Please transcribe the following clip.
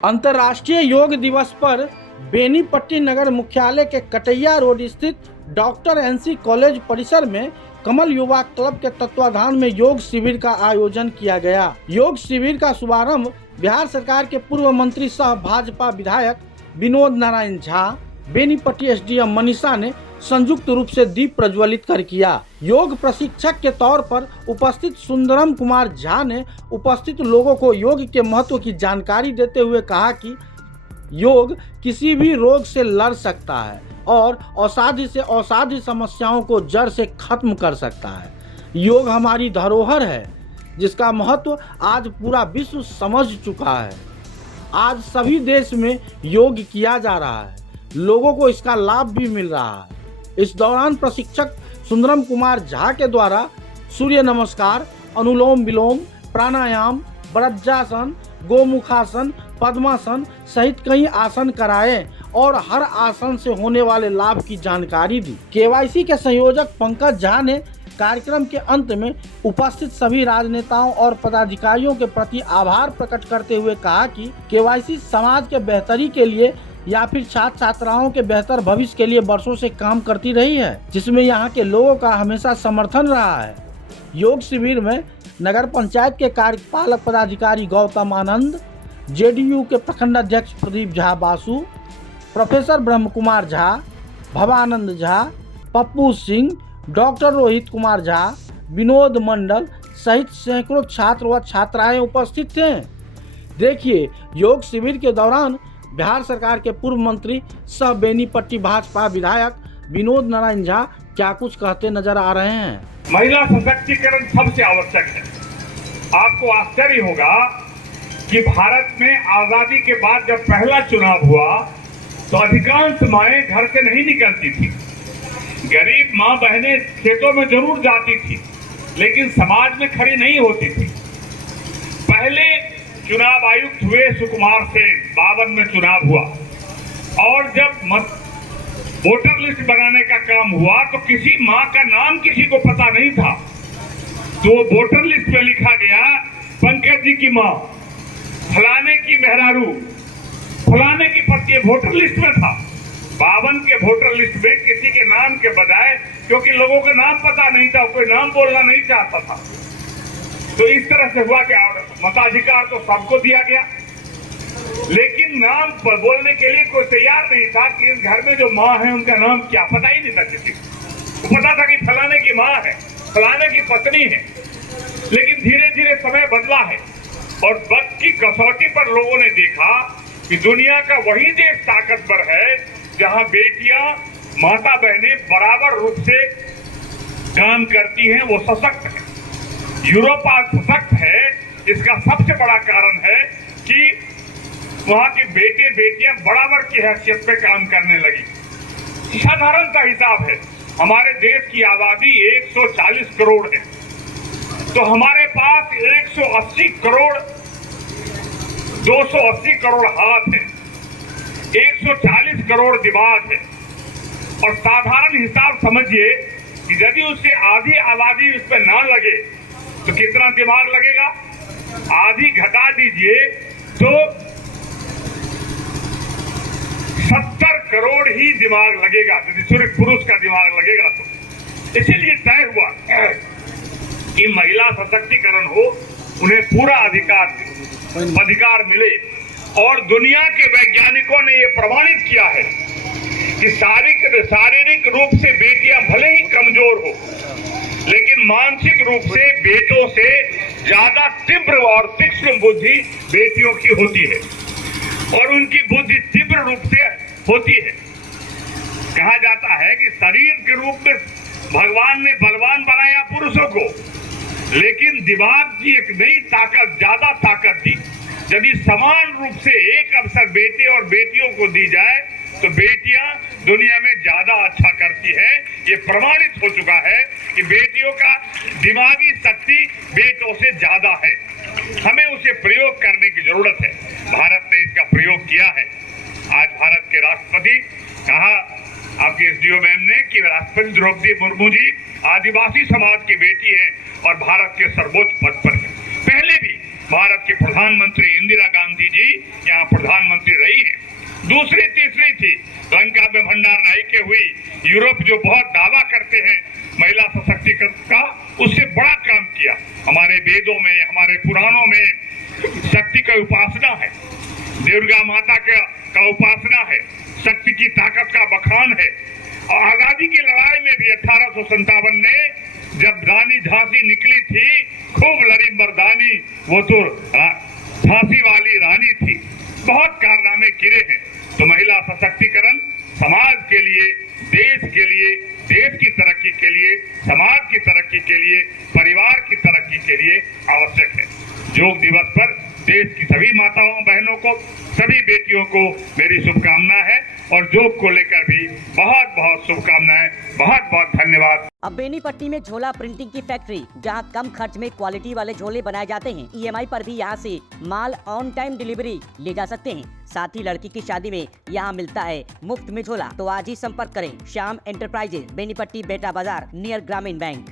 अंतर्राष्ट्रीय योग दिवस पर बेनीपट्टी नगर मुख्यालय के कटैया रोड स्थित डॉक्टर एनसी कॉलेज परिसर में कमल युवा क्लब के तत्वाधान में योग शिविर का आयोजन किया गया। योग शिविर का शुभारंभ बिहार सरकार के पूर्व मंत्री सह भाजपा विधायक विनोद नारायण झा, बेनीपट्टी एसडीएम मनीषा ने संयुक्त रूप से दीप प्रज्वलित कर किया। योग प्रशिक्षक के तौर पर उपस्थित सुंदरम कुमार झा ने उपस्थित लोगों को योग के महत्व की जानकारी देते हुए कहा कि योग किसी भी रोग से लड़ सकता है और असाध्य से असाध्य समस्याओं को जड़ से खत्म कर सकता है। योग हमारी धरोहर है जिसका महत्व आज पूरा विश्व समझ चुका है। आज सभी देश में योग किया जा रहा है, लोगों को इसका लाभ भी मिल रहा है। इस दौरान प्रशिक्षक सुंदरम कुमार झा के द्वारा सूर्य नमस्कार, अनुलोम विलोम, प्राणायाम, वज्रासन, गोमुखासन, पद्मासन सहित कई आसन कराए और हर आसन से होने वाले लाभ की जानकारी दी। केवाईसी के संयोजक पंकज झा ने कार्यक्रम के अंत में उपस्थित सभी राजनेताओं और पदाधिकारियों के प्रति आभार प्रकट करते हुए कहा कि केवाईसी समाज के बेहतरी के लिए या फिर छात्र छात्राओं के बेहतर भविष्य के लिए वर्षों से काम करती रही है, जिसमें यहाँ के लोगों का हमेशा समर्थन रहा है। योग शिविर में नगर पंचायत के कार्यपालक पदाधिकारी गौतम आनंद, जेडीयू के प्रखंड अध्यक्ष प्रदीप झा बासु, प्रोफेसर ब्रह्म कुमार झा, भवानंद झा, पप्पू सिंह, डॉक्टर रोहित कुमार झा, विनोद मंडल सहित सैकड़ों छात्र व छात्राएं उपस्थित थे। देखिए, योग शिविर के दौरान बिहार सरकार के पूर्व मंत्री सह बेनीपट्टी भाजपा विधायक विनोद नारायण झा क्या कुछ कहते नजर आ रहे हैं। महिला सशक्तिकरण सबसे आवश्यक है। आपको आश्चर्य होगा कि भारत में आजादी के बाद जब पहला चुनाव हुआ तो अधिकांश माएं घर से नहीं निकलती थी। गरीब मां बहनें खेतों में जरूर जाती थी, लेकिन समाज में खड़ी नहीं होती थी। पहले चुनाव आयुक्त हुए सुकुमार सेन, 52 में चुनाव हुआ, और जब वोटर लिस्ट बनाने का काम हुआ तो किसी मां का नाम किसी को पता नहीं था, तो वोटर लिस्ट में लिखा गया पंकज जी की मां, फलाने की मेहरारू, फलाने की पत्नी वोटर लिस्ट में था। 52 के वोटर लिस्ट में किसी के नाम के बजाय, क्योंकि लोगों का नाम पता नहीं था, कोई नाम बोलना नहीं चाहता था, तो इस तरह से हुआ कि मताधिकार तो सबको दिया गया, लेकिन नाम बोलने के लिए कोई तैयार नहीं था कि इस घर में जो माँ है उनका नाम क्या, पता ही नहीं था किसी को। पता था कि फलाने की माँ है, फलाने की पत्नी है, लेकिन धीरे धीरे समय बदला है और वक्त की कसौटी पर लोगों ने देखा कि दुनिया का वही देश ताकतवर है जहाँ बेटियां, माता बहनें बराबर रूप से काम करती हैं, वो सशक्त है। यूरोप आज सशक्त है, इसका सबसे बड़ा कारण है कि वहां के बेटे बेटियां बराबर की हैसियत पे काम करने लगी। साधारण सा हिसाब है, हमारे देश की आबादी 140 करोड़ है, तो हमारे पास 180 करोड़ 280 करोड़ हाथ है, 140 करोड़ दिमाग है, और साधारण हिसाब समझिए कि यदि उससे आधी आबादी उस पर ना लगे तो कितना दिमाग लगेगा। आधी घटा दीजिए तो 70 करोड़ ही दिमाग लगेगा, यदि सिर्फ पुरुष का दिमाग लगेगा तो। इसीलिए तय हुआ कि महिला सशक्तिकरण हो, उन्हें पूरा अधिकार मिले, और दुनिया के वैज्ञानिकों ने यह प्रमाणित किया है कि शारीरिक रूप से बेटियां भले ही कमजोर हो, लेकिन मानसिक रूप से बेटों से ज्यादा तीव्र और तीक्ष्ण बुद्धि बेटियों की होती है, और उनकी बुद्धि तीव्र रूप से होती है। कहा जाता है कि शरीर के रूप में भगवान ने बलवान बनाया पुरुषों को, लेकिन दिमाग की एक नई ताकत, ज्यादा ताकत दी। यदि समान रूप से एक अवसर बेटे और बेटियों को दी जाए तो बेटियां दुनिया में ज्यादा अच्छा करती है। ये प्रमाणित हो चुका है कि बेटियों का दिमागी शक्ति बेटों से ज्यादा है। हमें उसे प्रयोग करने की जरूरत है। भारत ने इसका प्रयोग किया है। आज भारत के राष्ट्रपति, कहा आपकी एसडीओ मैम ने कि राष्ट्रपति द्रौपदी मुर्मू जी आदिवासी समाज की बेटी हैं और भारत के सर्वोच्च पद पर है। पहले भी भारत की प्रधानमंत्री इंदिरा गांधी जी यहाँ प्रधानमंत्री रही हैं। दूसरी तीसरी थी लंका में भंडार नाई के हुई। यूरोप जो बहुत दावा करते हैं महिला सशक्तिकरण का, उससे बड़ा काम किया। हमारे वेदों में, हमारे पुराणों में शक्ति का उपासना है, दुर्गा माता का उपासना है, शक्ति की ताकत का बखान है। और आजादी की लड़ाई में भी 1857 में जब रानी झांसी निकली थी, खूब लड़ी मर्दानी, वो तो झांसी वाली रानी थी। बहुत कारनामे किए हैं। तो महिला सशक्तिकरण समाज के लिए, देश के लिए, देश की तरक्की के लिए, समाज की तरक्की के लिए, परिवार की तरक्की के लिए आवश्यक है। योग दिवस पर देश की सभी माताओं बहनों को, सभी बेटियों को मेरी शुभकामना है और योग को लेकर भी बहुत बहुत शुभकामनाएं। बहुत बहुत धन्यवाद। अब बेनीपट्टी में झोला प्रिंटिंग की फैक्ट्री, जहां कम खर्च में क्वालिटी वाले झोले बनाए जाते हैं। EMI पर भी यहां से माल ऑन टाइम डिलीवरी ले जा सकते हैं। साथ ही लड़की की शादी में यहां मिलता है मुफ्त में झोला। तो आज ही संपर्क करें श्याम एंटरप्राइजेज, बेनीपट्टी, बेटा बाजार, नियर ग्रामीण बैंक।